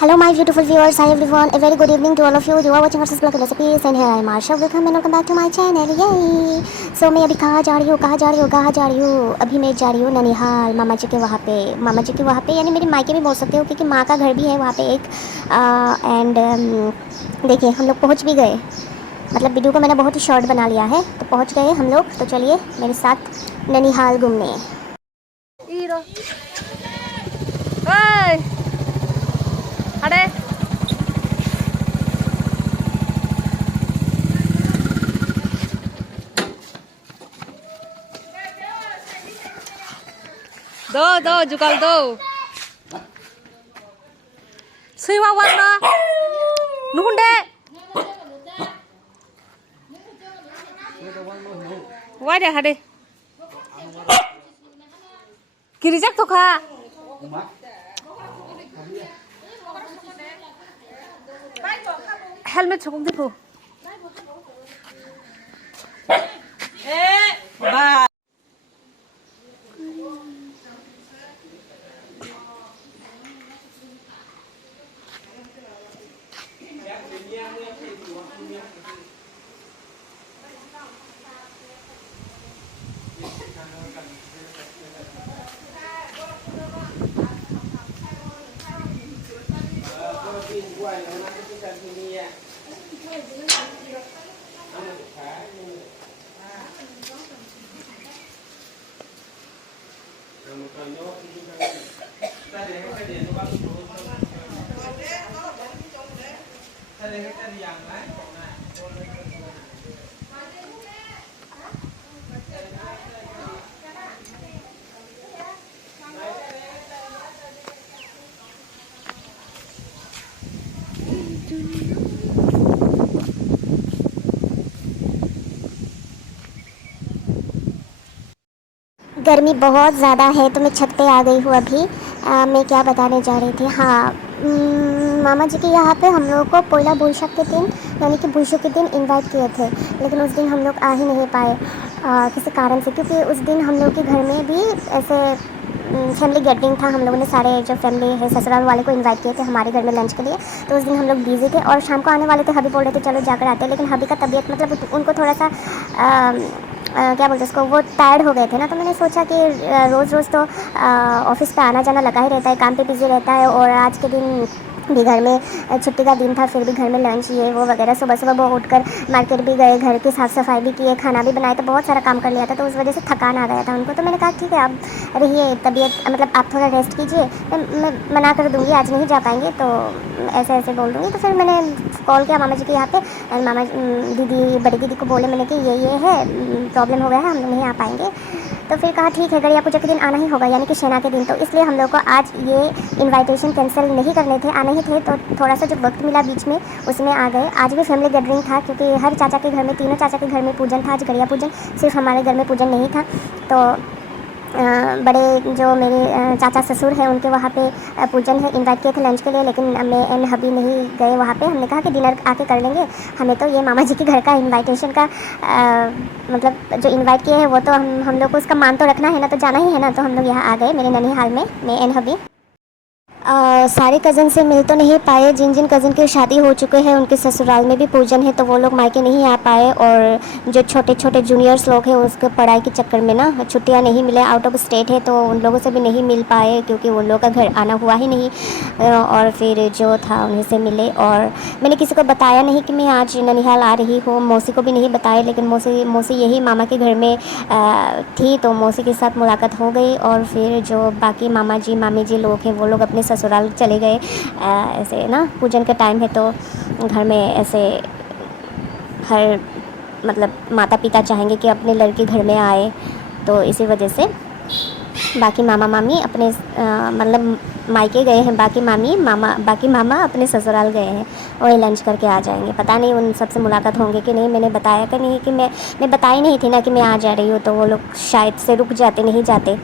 Hello my beautiful viewers, hi everyone, a very good evening to all of you. You are watching Arsa's Blog Recipes and here I am Arsha. Welcome back to my channel. Yay! So मैं अभी कहाँ जा रही हूँ? अभी मैं जा रही हूँ ननिहाल मामा जी के वहाँ पे यानी मेरी मायके भी बोल सकते हो क्योंकि माँ का घर भी है वहाँ पे एक एंड देखिए हम लोग पहुँच भी गए। मतलब वीडियो को मैंने बहुत ही शॉर्ट बना लिया है तो पहुँच गए हम लोग। तो चलिए मेरे साथ ननिहाल घूमने। अरे दो जुगाल दो सुईवा वाला नुहुंडे वाइडे हाडे किरिजाक तो खा हेलमेट सोकं दिखो गर्मी बहुत ज़्यादा है तो मैं छत पे आ गई हूँ अभी। मैं क्या बताने जा रही थी, हाँ मामा जी के यहाँ पे हम लोगों को पोइला बोईशाख के दिन यानी कि भुइशू के दिन इनवाइट किए थे, लेकिन उस दिन हम लोग आ ही नहीं पाए किसी कारण से, क्योंकि उस दिन हम लोग के घर में भी ऐसे फैमिली गैदरिंग था। हम लोगों ने सारे जो फैमिली है ससुराल वाले को इनवाइट किए थे हमारे घर में लंच के लिए। तो उस दिन हम लोग बिज़ी थे और शाम को आने वाले थे। हबी बोल रहे थे चलो जाकर आते हैं, लेकिन हबी का तबीयत मतलब उनको थोड़ा सा क्या बोलते हैं उसको, वो टायर्ड हो गए थे ना। तो मैंने सोचा कि रोज़ रोज़ तो ऑफिस पे आना जाना लगा ही रहता है, काम पे बिज़ी रहता है, और आज के दिन भी घर में छुट्टी का दिन था, फिर भी घर में लंच ये वो वगैरह। सुबह सुबह वो उठकर मार्केट भी गए, घर की साफ़ सफाई भी किए, खाना भी बनाए, तो बहुत सारा काम कर लिया था। तो उस वजह से थकान आ गया था उनको। तो मैंने कहा ठीक है आप रहिए, तबीयत मतलब आप थोड़ा रेस्ट कीजिए, मैं मना कर दूँगी, आज नहीं जा पाएंगे तो ऐसे ऐसे बोल दूँगी। तो फिर मैंने कॉल किया मामा जी के यहाँ पे। मामा दीदी बड़ी दीदी को बोले मैंने कि ये है प्रॉब्लम हो गया है, हम लोग नहीं आ पाएंगे। तो फिर कहा ठीक है, गड़िया पूजा के दिन आना ही होगा यानी कि शना के दिन, तो इसलिए हम लोग को आज ये इनविटेशन कैंसिल नहीं करने थे, आने ही थे। तो थोड़ा सा जो वक्त मिला बीच में उसमें आ गए। आज भी फैमिली गैदरिंग था क्योंकि हर चाचा के घर में, तीनों चाचा के घर में पूजन था आज, गड़िया पूजन। सिर्फ हमारे घर में पूजन नहीं था। तो बड़े जो मेरे चाचा ससुर हैं उनके वहाँ पे पूजन है, इनवाइट किए थे लंच के लिए, लेकिन मैं एंड हबी नहीं गए वहाँ पे। हमने कहा कि डिनर आके कर लेंगे, हमें तो ये मामा जी के घर का इनविटेशन का मतलब जो इनवाइट किए हैं वो तो हम लोग को उसका मान तो रखना है ना, तो जाना ही है ना। तो हम लोग यहाँ आ गए मेरे ननिहाल में, मैं एंड हबी। सारे कज़न से मिल तो नहीं पाए, जिन जिन कज़न की शादी हो चुके हैं उनके ससुराल में भी पूजन है तो वो लोग मायके नहीं आ पाए, और जो छोटे छोटे जूनियर्स लोग हैं उसके पढ़ाई के चक्कर में ना छुट्टियां नहीं मिले, आउट ऑफ स्टेट है, तो उन लोगों से भी नहीं मिल पाए क्योंकि उन लोगों का घर आना हुआ ही नहीं। और फिर जो था उन्हीं से मिले, और मैंने किसी को बताया नहीं कि मैं आज ननिहाल आ रही हूँ, मौसी को भी नहीं बताया, लेकिन मौसी यही मामा के घर में थी तो मौसी के साथ मुलाकात हो गई। और फिर जो बाकी मामा जी मामी जी लोग हैं वो लोग अपने ससुराल चले गए। ऐसे ना पूजन का टाइम है तो घर में ऐसे हर मतलब माता पिता चाहेंगे कि अपने लड़के घर में आए, तो इसी वजह से बाकी मामा मामी अपने मतलब मायके गए हैं, बाकी मामा अपने ससुराल गए हैं, वही लंच करके आ जाएंगे। पता नहीं उन सबसे मुलाकात होंगे कि नहीं, मैंने बताया कि नहीं कि मैं बताई नहीं थी ना कि मैं आ जा रही हूँ, तो वो लोग शायद से रुक जाते, नहीं जाते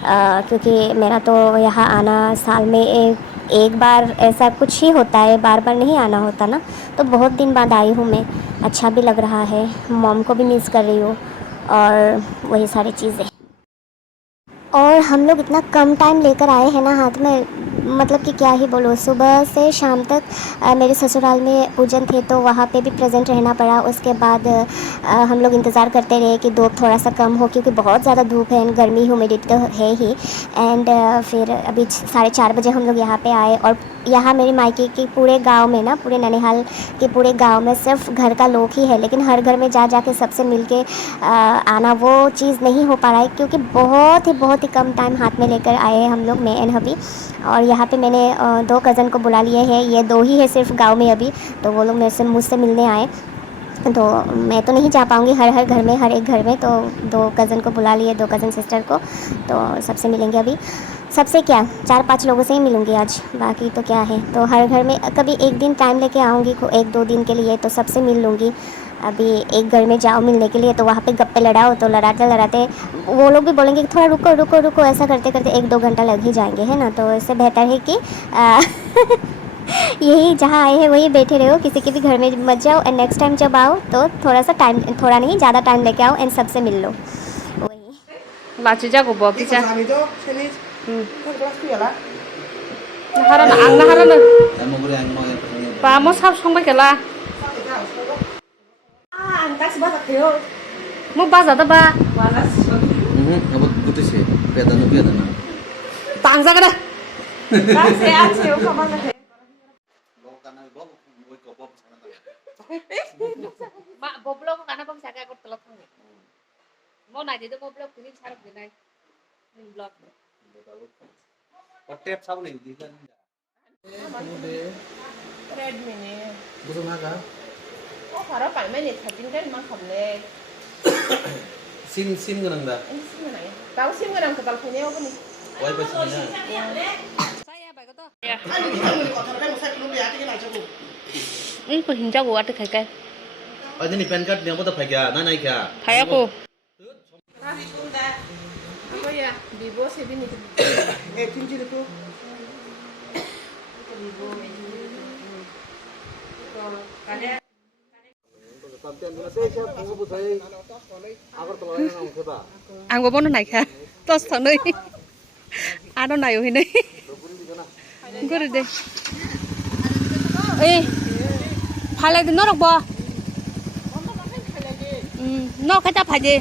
क्योंकि मेरा तो यहाँ आना साल में एक बार ऐसा कुछ ही होता है, बार बार नहीं आना होता ना। तो बहुत दिन बाद आई हूँ मैं, अच्छा भी लग रहा है, मॉम को भी मिस कर रही हूँ और वही सारी चीज़ें। और हम लोग इतना कम टाइम लेकर आए हैं ना हाथ में, मतलब कि क्या ही बोलूँ, सुबह से शाम तक मेरे ससुराल में पूजन थे तो वहाँ पे भी प्रेजेंट रहना पड़ा। उसके बाद हम लोग इंतज़ार करते रहे कि धूप थोड़ा सा कम हो, क्योंकि बहुत ज़्यादा धूप है एंड गर्मी ह्यूमिडिटी तो है ही। एंड फिर अभी 4:30 बजे हम लोग यहाँ पे आए। और यहाँ मेरे मायके के पूरे गांव में ना, पूरे ननिहाल के पूरे गांव में सिर्फ घर का लोग ही है, लेकिन हर घर में जा जा के सबसे मिल के आना वो चीज़ नहीं हो पा रहा है, क्योंकि बहुत ही कम टाइम हाथ में लेकर आए हैं हम लोग, मैं एंड हबी। और यहाँ पे मैंने 2 कज़न को बुला लिए हैं, ये 2 ही है सिर्फ गांव में अभी, तो वो लोग मुझसे मिलने आए। तो मैं तो नहीं जा पाऊँगी हर घर में, हर एक घर में, तो 2 कज़न को बुला लिए, 2 कज़न सिस्टर को, तो सबसे मिलेंगे अभी। सबसे क्या 4-5 लोगों से ही मिलूँगी आज, बाकी तो क्या है। तो हर घर में कभी एक दिन टाइम लेके आऊँगी 1-2 दिन के लिए, तो सबसे मिल लूँगी। अभी एक घर में जाओ मिलने के लिए तो वहाँ पे गप्पे लड़ाओ, तो लड़ाते वो लोग भी बोलेंगे कि थोड़ा रुको, ऐसा करते करते 1-2 घंटा लग ही जाएंगे, है ना। तो इससे बेहतर है कि यही जहाँ आए हैं वहीं बैठे रहो, किसी के भी घर में मत जाओ। एंड नेक्स्ट टाइम जब आओ तो थोड़ा नहीं ज़्यादा टाइम लेके आओ एंड सबसे मिल लो। वही लाचिजागौ 뭐 피자. 감사합니다. 생일 그렇고요. 나하라는 안 나하라는 먹으래 안 먹어요. 바모 삽 성배 gel라. 안 다시 받았대요. 뭐 바자다 바. apa putus ya? Piadana. Tangsa kada. 안세요. 가만히. Mak boblok karena bang jaga aku telepon. Mau nanya itu boblok ini cara gini. Ini blok. Tape साबुन हिंदी का 레드미니. 무슨 말까? 바로 빨매니 사진된 만큼네. 신 그런다. 신문아요. 나우 신문랑 그 달폰이요 보니. 와이프 신이야. Saya apa kata? Ya. 아니 이거는 거기다 뭐 살 놈이 아직은 안 저거. Ini pun hinja gua ada kayak. अरे नहीं pan card नहीं होता भाई क्या ना नहीं क्या Kayak aku. 다시 쏜다. 이거야. 리보 세빈이. 예, 김치도 또. 리보 가자. Ang bobo nó này kha. To thằng nơi. À nó này ở đây. Cứ đi. Ê. Phải nó được bò. Nó cái chấp phải gì?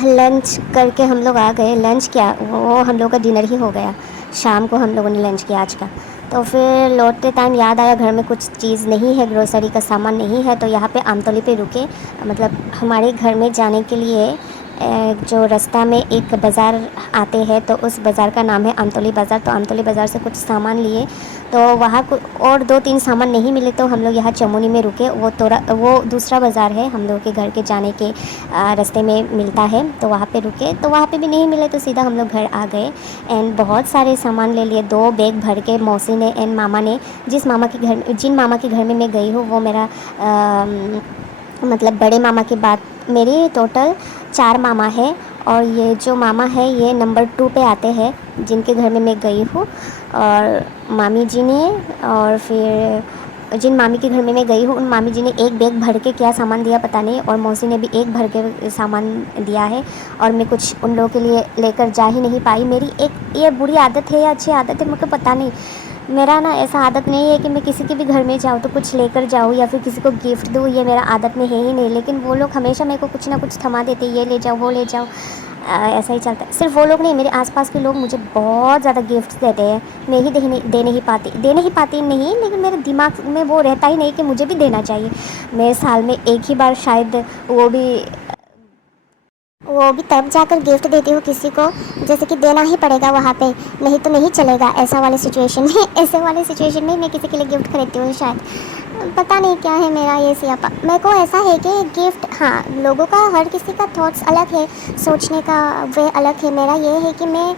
Lunch करके हम लोग आ गए। लंच क्या, वो हम लोग का डिनर ही हो गया। शाम को हम लोगों ने लंच किया आज का। तो फिर लौटते टाइम याद आया घर में कुछ चीज़ नहीं है, ग्रोसरी का सामान नहीं है, तो यहाँ पे आमतौली पे रुके। मतलब हमारे घर में जाने के लिए जो रास्ता में एक बाज़ार आते हैं, तो उस बाज़ार का नाम है आमतौली बाज़ार। तो आमतौली बाज़ार से कुछ सामान लिए, तो वहाँ और 2-3 सामान नहीं मिले, तो हम लोग यहाँ चमोनी में रुके। वो दूसरा बाज़ार है, हम लोग के घर के जाने के रास्ते में मिलता है, तो वहाँ पे रुके। तो वहाँ पे भी नहीं मिले, तो सीधा हम लोग घर आ गए। एंड बहुत सारे सामान ले लिए, 2 बैग भर के मौसी ने एंड मामा ने। जिन मामा के घर में मैं गई हूँ वो मेरा मतलब बड़े मामा की बात, मेरी टोटल 4 मामा है, और ये जो मामा है ये नंबर 2 पे आते हैं जिनके घर में मैं गई हूँ। और मामी जी ने, और फिर जिन मामी के घर में मैं गई हूँ उन मामी जी ने एक बैग भर के क्या सामान दिया पता नहीं, और मौसी ने भी एक भर के सामान दिया है, और मैं कुछ उन लोगों के लिए लेकर जा ही नहीं पाई। मेरी एक ये बुरी आदत है या अच्छी आदत है मुझे पता नहीं, मेरा ना ऐसा आदत नहीं है कि मैं किसी के भी घर में जाऊँ तो कुछ लेकर जाऊँ या फिर किसी को गिफ्ट दूँ, ये मेरा आदत में है ही नहीं। लेकिन वो लोग हमेशा मेरे को कुछ ना कुछ थमा देते, ये ले जाओ वो ले जाओ। ऐसा ही चलता है। सिर्फ वो लोग नहीं, मेरे आसपास के लोग मुझे बहुत ज़्यादा गिफ्ट्स देते हैं। मैं ही दे नहीं पाती नहीं, लेकिन मेरे दिमाग में वो रहता ही नहीं कि मुझे भी देना चाहिए। मैं साल में एक ही बार शायद वो भी तब जाकर गिफ्ट देती हूँ किसी को, जैसे कि देना ही पड़ेगा वहाँ पे, नहीं तो नहीं चलेगा। ऐसा वाले सिचुएशन में ऐसे वाले सिचुएशन में मैं किसी के लिए गिफ्ट खरीदती हूँ शायद। पता नहीं क्या है मेरा ये सियापा। मेरे को ऐसा है कि गिफ्ट, हाँ, लोगों का, हर किसी का थॉट्स अलग है, सोचने का वे अलग है। मेरा ये है कि मैं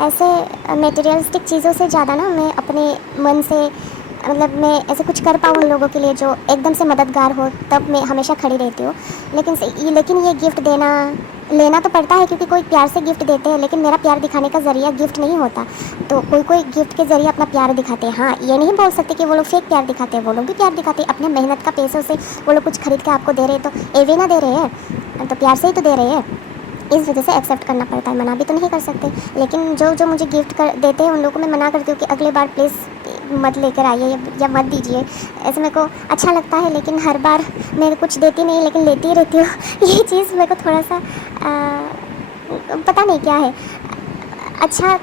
ऐसे मटेरियलिस्टिक चीज़ों से ज़्यादा ना, मैं अपने मन से, मतलब मैं ऐसे कुछ कर पाऊँ उन लोगों के लिए जो एकदम से मददगार हो, तब मैं हमेशा खड़ी रहती हूँ। लेकिन ये गिफ्ट लेना तो पड़ता है, क्योंकि कोई प्यार से गिफ्ट देते हैं, लेकिन मेरा प्यार दिखाने का ज़रिया गिफ्ट नहीं होता। तो कोई गिफ्ट के ज़रिए अपना प्यार दिखाते हैं। हाँ, ये नहीं बोल सकते कि वो लोग फेक प्यार दिखाते हैं, वो लोग भी प्यार दिखाते हैं। अपने मेहनत का पैसों से वो लोग कुछ खरीद के आपको दे रहे हैं, तो एवे ना दे रहे हैं, तो प्यार से ही तो दे रहे हैं। इस वजह से एक्सेप्ट करना पड़ता है, मना भी तो नहीं कर सकते। लेकिन जो मुझे गिफ्ट देते हैं उन लोगों को मैं मना करती हूँ कि अगले बार प्लीज़ मत लेकर आइए या मत दीजिए। ऐसे मेरे को अच्छा लगता है, लेकिन हर बार मैं कुछ देती नहीं, लेकिन लेती ही रहती हूँ। ये चीज़ मेरे को थोड़ा सा पता नहीं क्या है, अच्छा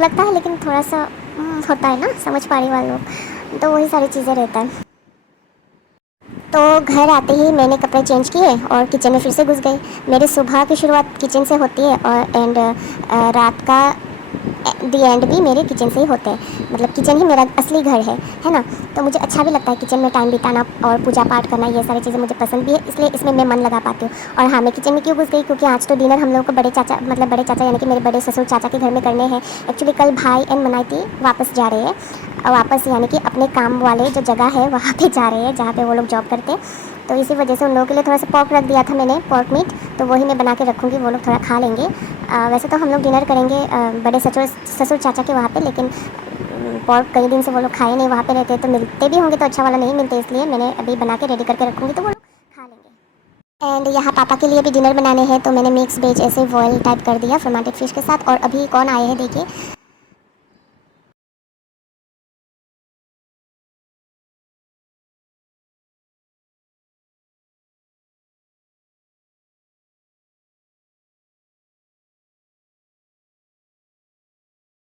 लगता है, लेकिन थोड़ा सा होता है ना, समझ पा रही वाले लोग, तो वही सारी चीज़ें रहता है। तो घर आते ही मैंने कपड़े चेंज किए और किचन में फिर से घुस गई। मेरी सुबह की शुरुआत किचन से होती है, और रात का दी एंड भी मेरे किचन से ही होते हैं। मतलब किचन ही मेरा असली घर है ना। तो मुझे अच्छा भी लगता है किचन में टाइम बिताना और पूजा पाठ करना, ये सारी चीज़ें मुझे पसंद भी है, इसलिए इसमें मैं मन लगा पाती हूँ। और हाँ, मैं किचन में क्यों घुस गई, क्योंकि आज तो डिनर हम लोगों को बड़े चाचा यानी कि मेरे बड़े ससुर चाचा के घर में करने हैं। एक्चुअली कल भाई एंड मनाती वापस जा रहे हैं, वापस यानी कि अपने काम वाले जो जगह है वहाँ पे जा रहे हैं, जहाँ पे वो लोग जॉब करते हैं। तो इसी वजह से उन लोगों के लिए थोड़ा सा पॉर्क रख दिया था मैंने, पॉर्क मीट, तो वही मैं बना के रखूँगी, वो लोग थोड़ा खा लेंगे। वैसे तो हम लोग डिनर करेंगे बड़े ससुर चाचा के वहाँ पे, लेकिन पॉर्क कई दिन से वो लोग खाए नहीं, वहाँ पे रहते, तो मिलते भी होंगे तो अच्छा वाला नहीं मिलते, इसलिए मैंने अभी बना के रेडी करके रखूँगी, तो वो लोग खा लेंगे। एंड यहाँ पापा के लिए भी डिनर बनाने हैं, तो मैंने मिक्स वेज ऐसे बॉयल टाइप कर दिया फर्मेंटेड फिश के साथ। और अभी कौन आए हैं देखिए,